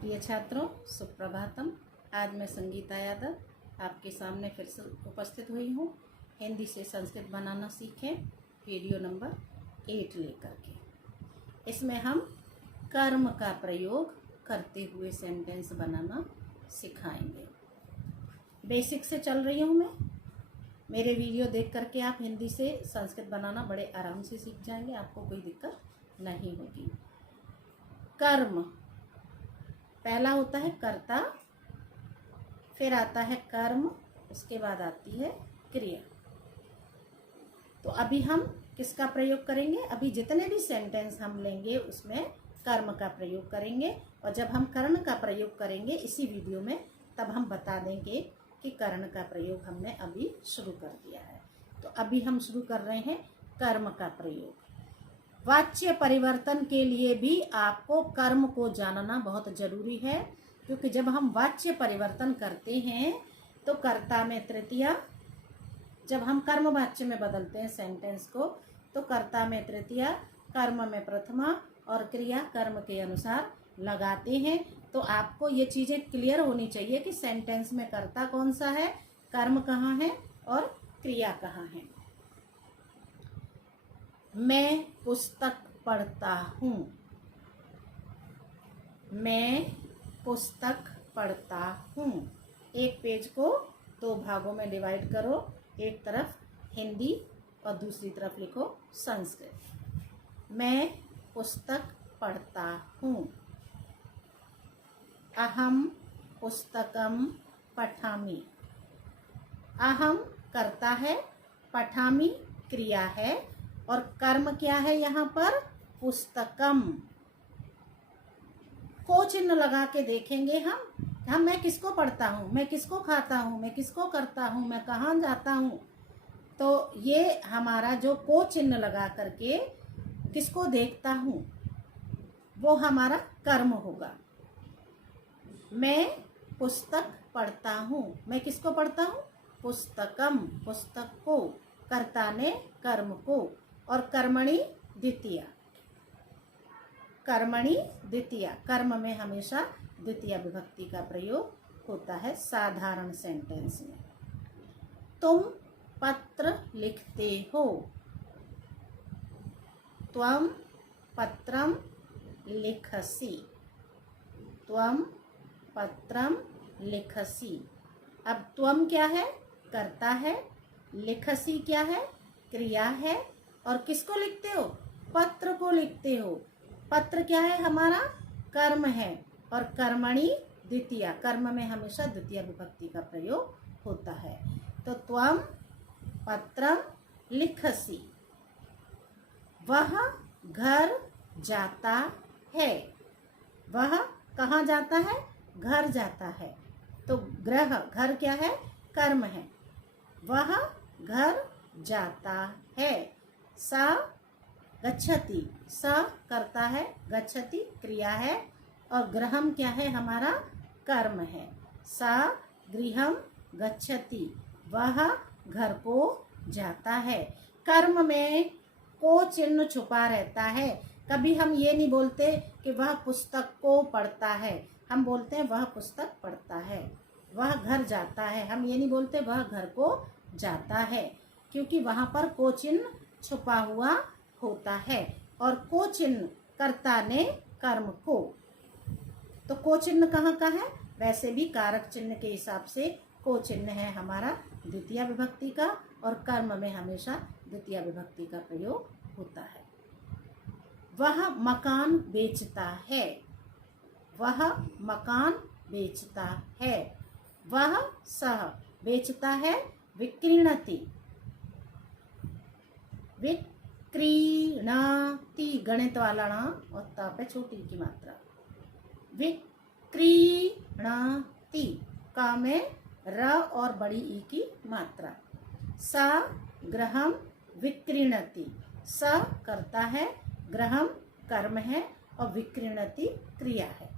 प्रिय छात्रों, सुप्रभातम। आज मैं संगीता यादव आपके सामने फिर से उपस्थित हुई हूँ। हिंदी से संस्कृत बनाना सीखें वीडियो नंबर 8 लेकर के। इसमें हम कर्म का प्रयोग करते हुए सेंटेंस बनाना सिखाएंगे। बेसिक से चल रही हूँ मैं। मेरे वीडियो देख करके आप हिंदी से संस्कृत बनाना बड़े आराम से सीख जाएंगे, आपको कोई दिक्कत नहीं होगी। कर्म पहला होता है कर्ता, फिर आता है कर्म, उसके बाद आती है क्रिया। तो अभी हम किसका प्रयोग करेंगे? अभी जितने भी सेंटेंस हम लेंगे उसमें कर्म का प्रयोग करेंगे, और जब हम कर्ण का प्रयोग करेंगे इसी वीडियो में तब हम बता देंगे कि कर्ण का प्रयोग हमने अभी शुरू कर दिया है। तो अभी हम शुरू कर रहे हैं कर्म का प्रयोग। वाच्य परिवर्तन के लिए भी आपको कर्म को जानना बहुत जरूरी है, क्योंकि जब हम वाच्य परिवर्तन करते हैं तो कर्ता में तृतीया, जब हम कर्म वाच्य में बदलते हैं सेंटेंस को तो कर्ता में तृतीया, कर्म में प्रथमा और क्रिया कर्म के अनुसार लगाते हैं। तो आपको ये चीज़ें क्लियर होनी चाहिए कि सेंटेंस में कर्ता कौन सा है, कर्म कहाँ है और क्रिया कहाँ है। मैं पुस्तक पढ़ता हूँ। मैं पुस्तक पढ़ता हूँ। एक पेज को 2 भागों में डिवाइड करो, एक तरफ हिंदी और दूसरी तरफ लिखो संस्कृत। मैं पुस्तक पढ़ता हूँ। अहम पुस्तकम पठामि। अहम कर्ता है, पठामि क्रिया है, और कर्म क्या है यहाँ पर? पुस्तकम। को चिन्ह लगा के देखेंगे हम मैं किसको पढ़ता हूँ, मैं किसको खाता हूँ, मैं किसको करता हूँ, मैं कहाँ जाता हूँ। तो ये हमारा जो को चिन्ह लगा करके किसको देखता हूँ वो हमारा कर्म होगा। मैं पुस्तक पढ़ता हूँ। मैं किसको पढ़ता हूँ? पुस्तकम, पुस्तक को, कर्ता ने कर्म को, और कर्मणि द्वितीया। कर्मणि द्वितीया, कर्म में हमेशा द्वितीय विभक्ति का प्रयोग होता है साधारण सेंटेंस में। तुम पत्र लिखते हो। त्वम पत्रम लिखसि। त्वम पत्रम लिखसि। अब त्वम क्या है? कर्ता है, लिखसि क्या है? क्रिया है, और किसको लिखते हो? पत्र को लिखते हो। पत्र क्या है? हमारा कर्म है, और कर्मणि द्वितीया, कर्म में हमेशा द्वितीय विभक्ति का प्रयोग होता है। तो त्वम पत्रम लिखसि। वह घर जाता है। वह कहाँ जाता है? घर जाता है। तो ग्रह, घर क्या है? कर्म है। वह घर जाता है। सा गच्छति, सा करता है, गच्छति क्रिया है, और गृहम क्या है? हमारा कर्म है। सा गृहम गच्छति, वह घर को जाता है। कर्म में को चिन्ह छुपा रहता है। कभी हम ये नहीं बोलते कि वह पुस्तक को पढ़ता है, हम बोलते हैं वह पुस्तक पढ़ता है। वह घर जाता है, हम ये नहीं बोलते वह घर को जाता है, क्योंकि वहाँ पर को चिन्ह छुपा हुआ होता है, और को चिन्ह कर्ता ने कर्म को। तो को चिन्ह कहाँ का है? वैसे भी कारक चिन्ह के हिसाब से को चिन्ह है हमारा द्वितीय विभक्ति का, और कर्म में हमेशा द्वितीय विभक्ति का प्रयोग होता है। वह मकान बेचता है। वह मकान बेचता है। वह सह बेचता है, विक्रीणति। विक्रीणति गणित वाला ना और ता पे छोटी की मात्रा। विक्रीणति का में र और बड़ी ई की मात्रा। स गृहम विक्रीणति। स करता है, गृहम कर्म है, और विक्रीणति क्रिया है।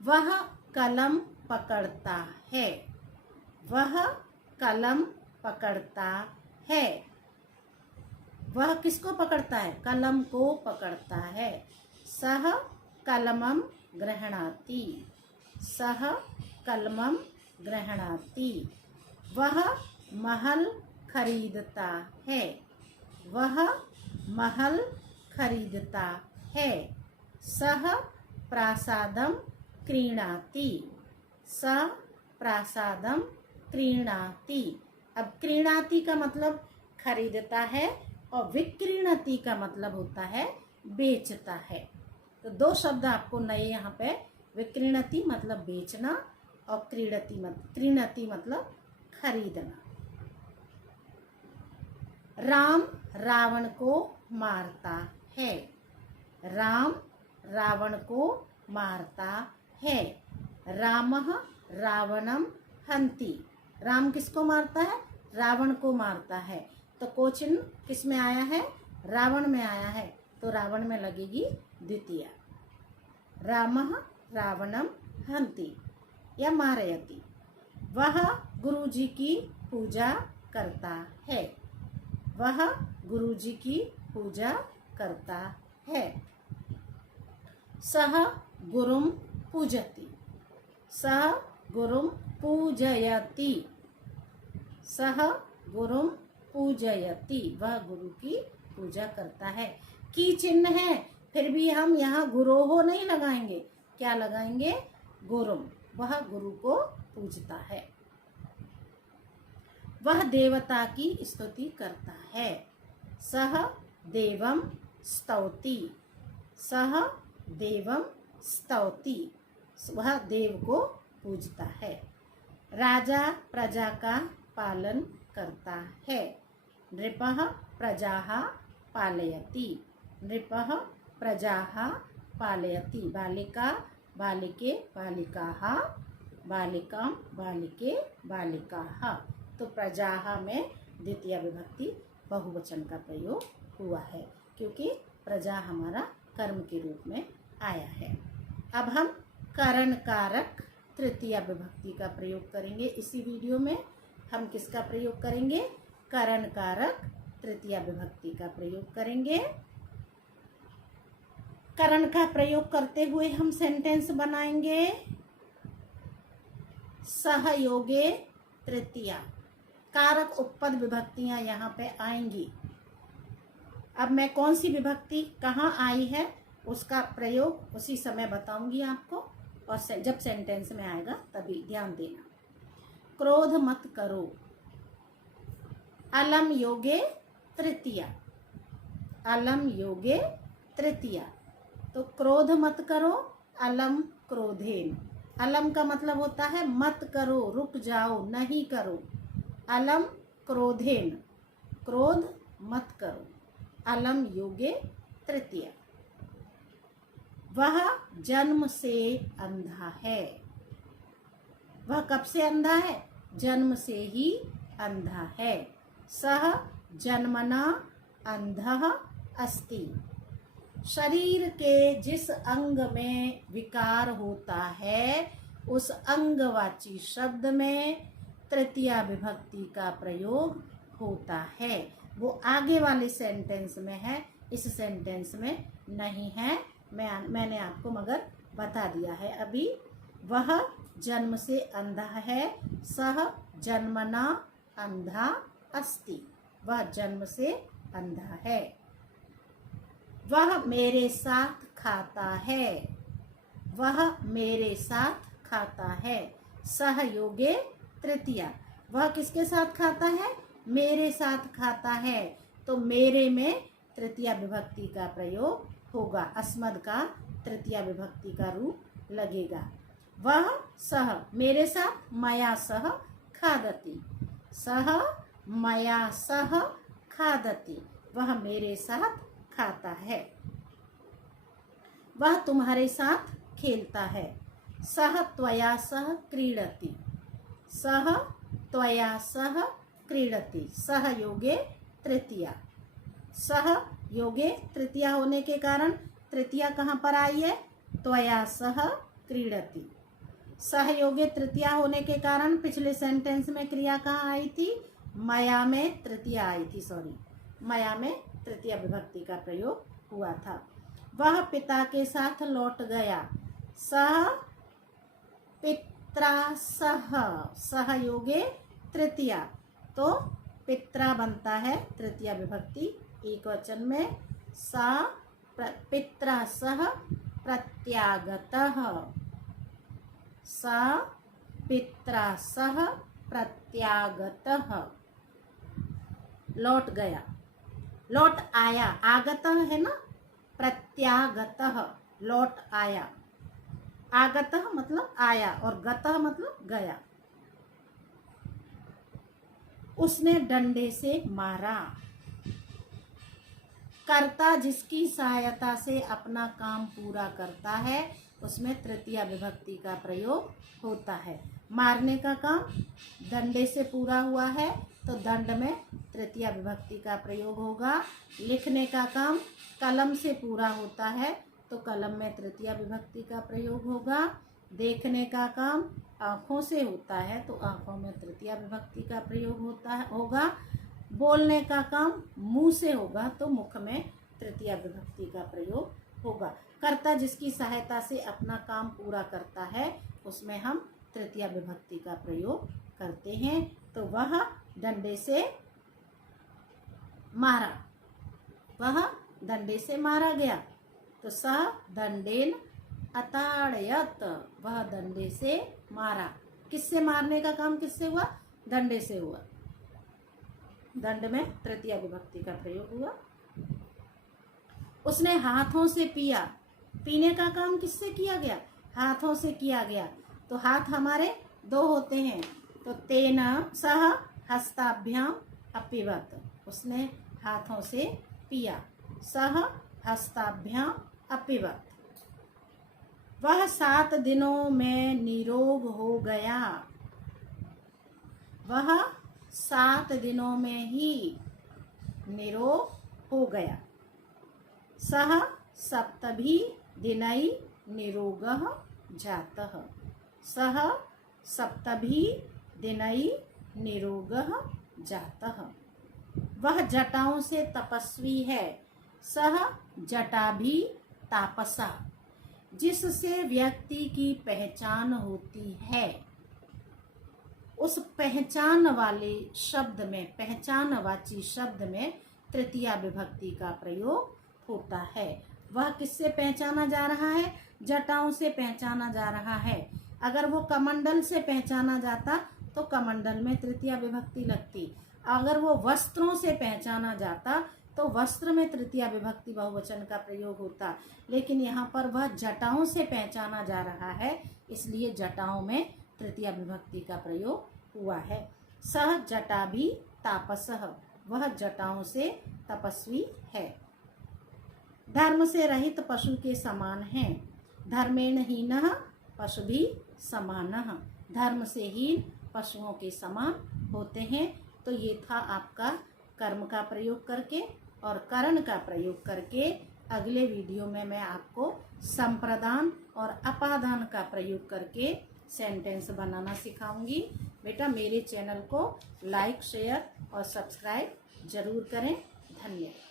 वह कलम पकड़ता है। वह कलम पकड़ता है। वह किसको पकड़ता है? कलम को पकड़ता है। सह कलमम गृह्णाति। सः कलमं गृह्णाति। वह महल खरीदता है। वह महल खरीदता है। सः प्रासादं क्रीणाति। सः प्रासादं क्रीणाति। अब क्रीणाति का मतलब खरीदता है और विक्रीणति का मतलब होता है बेचता है। तो दो शब्द आपको नए यहाँ पे, विक्रीणति मतलब बेचना और क्रीणति मतलब खरीदना। राम रावण को मारता है। राम रावण को मारता है। रामः रावणं हन्ति। राम किसको मारता है? रावण को मारता है। तो कोचिन किस में आया है? रावण में आया है, तो रावण में लगेगी द्वितीया। रामः रावणं हन्ति या मारयति। वह गुरुजी की पूजा करता है। वह गुरुजी की पूजा करता है। सः गुरुं पूजति। सः गुरुं पूजयति। सः गुरुं पूजयति। वह गुरु की पूजा करता है। की चिन्ह है, फिर भी हम यहाँ गुरोहो नहीं लगाएंगे। क्या लगाएंगे? गुरुम। वह गुरु को पूजता है। वह देवता की स्तुति करता है। सः देवं स्तौति। सः देवं स्तौति। वह देव को पूजता है। राजा प्रजा का पालन करता है। नृपः प्रजाः पालयति। नृपः प्रजाः पालयति। बालिका बालिके बालिकाः, बालिकां बालिके बालिकाः। तो प्रजाः में द्वितीय विभक्ति बहुवचन का प्रयोग हुआ है, क्योंकि प्रजा हमारा कर्म के रूप में आया है। अब हम करण कारक तृतीय विभक्ति का प्रयोग करेंगे। इसी वीडियो में हम किसका प्रयोग करेंगे? करण कारक तृतीय विभक्ति का प्रयोग करेंगे। करण का प्रयोग करते हुए हम सेंटेंस बनाएंगे। सहयोगे तृतीया। कारक उपपद विभक्तियां यहाँ पे आएंगी। अब मैं कौन सी विभक्ति कहाँ आई है उसका प्रयोग उसी समय बताऊंगी आपको, और जब सेंटेंस में आएगा तभी ध्यान देना। क्रोध मत करो। अलम योगे तृतीया। अलम योगे तृतीया। तो क्रोध मत करो, अलम क्रोधेन। अलम का मतलब होता है मत करो, रुक जाओ, नहीं करो। अलम क्रोधेन, क्रोध मत करो। अलम योगे तृतीया। वह जन्म से अंधा है। वह कब से अंधा है? जन्म से ही अंधा है। सह जन्मना अंधः अस्ति। शरीर के जिस अंग में विकार होता है उस अंगवाची शब्द में तृतीया विभक्ति का प्रयोग होता है। वो आगे वाले सेंटेंस में है, इस सेंटेंस में नहीं है। मैंने आपको मगर बता दिया है अभी। वह जन्म से अंधा है। सह जन्मना अंधा अस्ति। वह जन्म से अंधा है। वह मेरे साथ खाता है। वह मेरे साथ खाता है। सहयोगे तृतीया। वह किसके साथ खाता है? मेरे साथ खाता है। तो मेरे में तृतीया विभक्ति का प्रयोग होगा। अस्मद का तृतीया विभक्ति का रूप लगेगा। वह सह मेरे साथ, मया सह खादति। सह मया सह खादति। वह मेरे साथ खाता है। वह तुम्हारे साथ खेलता है। सह त्वया सह क्रीडति। सह त्वया सह क्रीडति। सहयोगे तृतीया। सह योगे तृतीया होने के कारण तृतीया कहाँ पर आई है? त्वया सह क्रीडति। सहयोगे तृतीया होने के कारण पिछले सेंटेंस में क्रिया कहाँ आई थी? मया में तृतीया आई थी। मया में तृतीया विभक्ति का प्रयोग हुआ था। वह पिता के साथ लौट गया। सह पित्रा सह, सह योगे तृतीया, तो पित्रा बनता है तृतीया विभक्ति एक वचन में। सा पित्रा सह प्रत्यागतः, सा पित्रा सह प्रत्यागतः, लौट गया, लौट आया, आगतः है ना, प्रत्यागतः लौट आया, आगतः मतलब आया और गतः मतलब गया। उसने डंडे से मारा, कर्ता जिसकी सहायता से अपना काम पूरा करता है उसमें तृतीया विभक्ति का प्रयोग होता है। मारने का काम डंडे से पूरा हुआ है तो दंड में तृतीया विभक्ति का प्रयोग होगा। लिखने का काम कलम से पूरा होता है तो कलम में तृतीया विभक्ति का प्रयोग होगा। देखने का काम आँखों से होता है तो आँखों में तृतीया विभक्ति का प्रयोग होगा। बोलने का काम मुंह से होगा तो मुख में तृतीया विभक्ति का प्रयोग होगा। कर्ता जिसकी सहायता से अपना काम पूरा करता है उसमें हम तृतीया विभक्ति का प्रयोग करते हैं। तो वह डंडे से मारा, वह डंडे से मारा गया, तो सह दंडेन अताड़यत, वह डंडे से मारा। किससे मारने का काम किससे हुआ? डंडे से हुआ। दंड में तृतीया विभक्ति का प्रयोग हुआ। उसने हाथों से पिया, पीने का काम किससे किया गया? हाथों से किया गया। तो हाथ हमारे दो होते हैं, तो तेन सह हस्ताभ्याम अपिवत, उसने हाथों से पिया, सह हस्ताभ्याम अपिवत। वह 7 दिनों में निरोग हो गया, वह 7 दिनों में ही निरोग हो गया। सह सप्तभी दिनई निरोगः जातः, सह सप्तभी दिनई निरोगः जातः। वह जटाओं से तपस्वी है, सह जटाभी तापसा, जिससे व्यक्ति की पहचान होती है। उस पहचान वाले शब्द में, पहचानवाची शब्द में तृतीया विभक्ति का प्रयोग होता है। वह किससे पहचाना जा रहा है? जटाओं से पहचाना जा रहा है। अगर वो कमंडल से पहचाना जाता तो कमंडल में तृतीया विभक्ति लगती। अगर वो वस्त्रों से पहचाना जाता तो वस्त्र में तृतीया विभक्ति बहुवचन का प्रयोग होता। लेकिन यहाँ पर वह जटाओं से पहचाना जा रहा है, इसलिए जटाओं में तृतीया विभक्ति का प्रयोग हुआ है। सह जटाभी तापसः, वह जटाओं से तपस्वी है। धर्म से रहित पशु के समान है, धर्मेण हीनः पशुभिः समानः, धर्म से हीन पशुओं के समान होते हैं। तो ये था आपका कर्म का प्रयोग करके और करण का प्रयोग करके। अगले वीडियो में मैं आपको संप्रदान और अपादान का प्रयोग करके सेंटेंस बनाना सिखाऊंगी। बेटा मेरे चैनल को लाइक, शेयर और सब्सक्राइब जरूर करें। धन्यवाद।